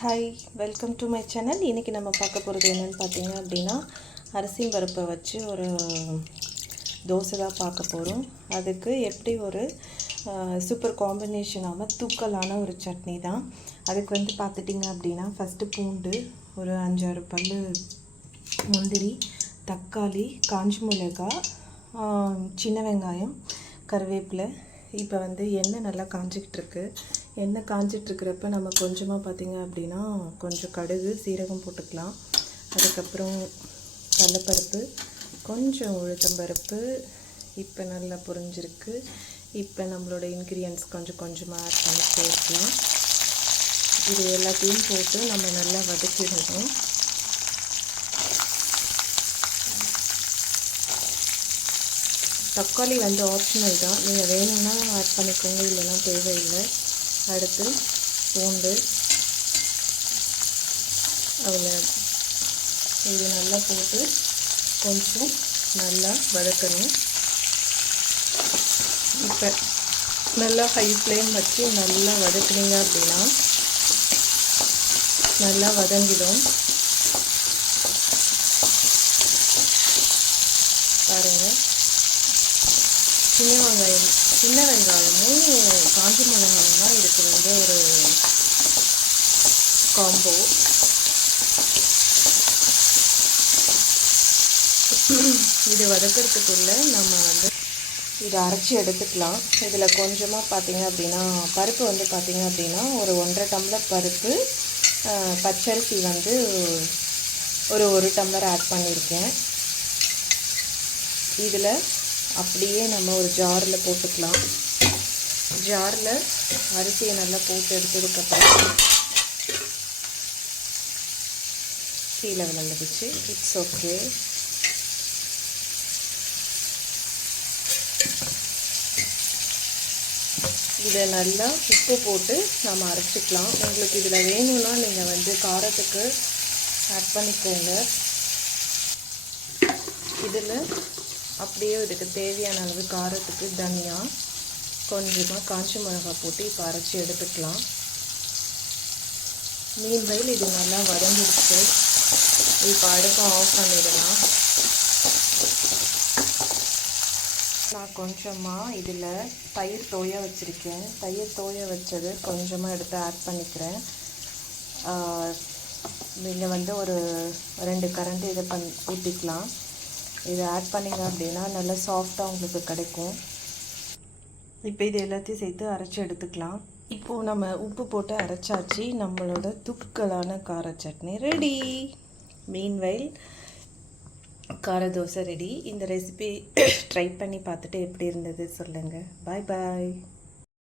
Hi, welcome to my channel. இன்றைக்கி நம்ம பார்க்க போகிறது என்னென்னு பார்த்தீங்க அப்படின்னா, அரிசியும் பருப்பை வச்சு ஒரு தோசை தான் பார்க்க போகிறோம். அதுக்கு எப்படி ஒரு சூப்பர் காம்பினேஷனான தூக்கலான ஒரு சட்னி தான். அதுக்கு வந்து பார்த்துட்டிங்க அப்படின்னா, ஃபஸ்ட்டு பூண்டு, ஒரு 5-6 பல் முந்திரி, தக்காளி, காஞ்சி மிளகாய், சின்ன வெங்காயம், கருவேப்பிலை. இப்போ வந்து எண்ணெய் நல்லா காஞ்சிக்கிட்டு இருக்கு. எண்ணெய் காஞ்சிட்ருக்கிறப்ப நம்ம கொஞ்சமாக பார்த்திங்க அப்படின்னா கொஞ்சம் கடுகு, சீரகம் போட்டுக்கலாம். அதுக்கப்புறம் கடலைப்பருப்பு, கொஞ்சம் உளுத்தம்பருப்பு. இப்போ நல்லா பொரிஞ்சிருக்கு. இப்போ நம்மளோட இன்க்ரீடியன்ட்ஸ் கொஞ்சம் கொஞ்சமாக ஆட் பண்ணி சேர்க்கலாம். இது எல்லாத்தையும் போட்டு நம்ம நல்லா வதக்கிடணும். தக்காளி வந்து ஆப்ஷனல் தான், நீங்கள் வேணும்னா ஆட் பண்ணிக்கோங்க, இல்லைன்னா தேவையில்லை. அடுத்து பூண்டு, அதில் இது நல்லா போட்டு கொஞ்சம் நல்லா வதக்கணும். இப்போ நல்லா ஹை ஃப்ளேம் வச்சு நல்லா வதக்குனீங்க அப்படின்னா நல்லா வதங்கிடும். பாருங்கள், சின்ன வெங்காயமும் காஞ்சி மிளகாயும் தான் இதுக்கு வந்து ஒரு காம்போ. இது வதக்கிறதுக்குள்ளே நம்ம வந்து இதை அரைச்சி எடுத்துக்கலாம். இதில் கொஞ்சமாக பார்த்திங்க அப்படின்னா பருப்பு வந்து பார்த்திங்க அப்படின்னா ஒரு 1.5 டம்ளர் பருப்பு, பச்சரிசி வந்து ஒரு டம்ளர் ஆட் பண்ணியிருக்கேன். இதில் அப்படியே நம்ம ஒரு ஜாரில் போட்டுக்கலாம். ஜாரில் அரிசியை நல்லா போட்டு எடுத்ததுக்கப்புறம் கீழே விழுந்துடுச்சு, இட்ஸ் ஓகே. இதை நல்லா உப்பு போட்டு நம்ம அரைச்சிக்கலாம். உங்களுக்கு இதில் வேணும்னா நீங்கள் வந்து காரத்துக்கு ஆட் பண்ணிக்கோங்க. இதில் அப்படியே இதுக்கு தேவையான அளவு காரத்துக்கு தனியா, கொஞ்சமாக காஞ்சி மிளகாய் போட்டு இப்போ அரைச்சி எடுத்துக்கலாம். மீன்வெயில் இது நல்லா வதங்கிடுச்சு. இப்போ அடுப்பை ஆஃப் பண்ணிடலாம். நான் கொஞ்சமாக இதில் தயிர் தோய வச்சுருக்கேன். தயிர் தோய வச்சது கொஞ்சமாக எடுத்து ஆட் பண்ணிக்கிறேன். நீங்கள் வந்து ஒரு 2 கரண்டி இதை ஊற்றிக்கலாம். இதை ஆட் பண்ணிங்க அப்படின்னா நல்லா சாஃப்டாக உங்களுக்கு கிடைக்கும். இப்போ இது எல்லாத்தையும் சேர்த்து அரைச்சி எடுத்துக்கலாம். இப்போது நம்ம உப்பு போட்டு அரைச்சாச்சு. நம்மளோட தூக்கலான கார சட்னி ரெடி. மீன்வைல் கார தோசை ரெடி. இந்த ரெசிபி ட்ரை பண்ணி பார்த்துட்டு எப்படி இருந்தது சொல்லுங்கள். பாய் பாய்.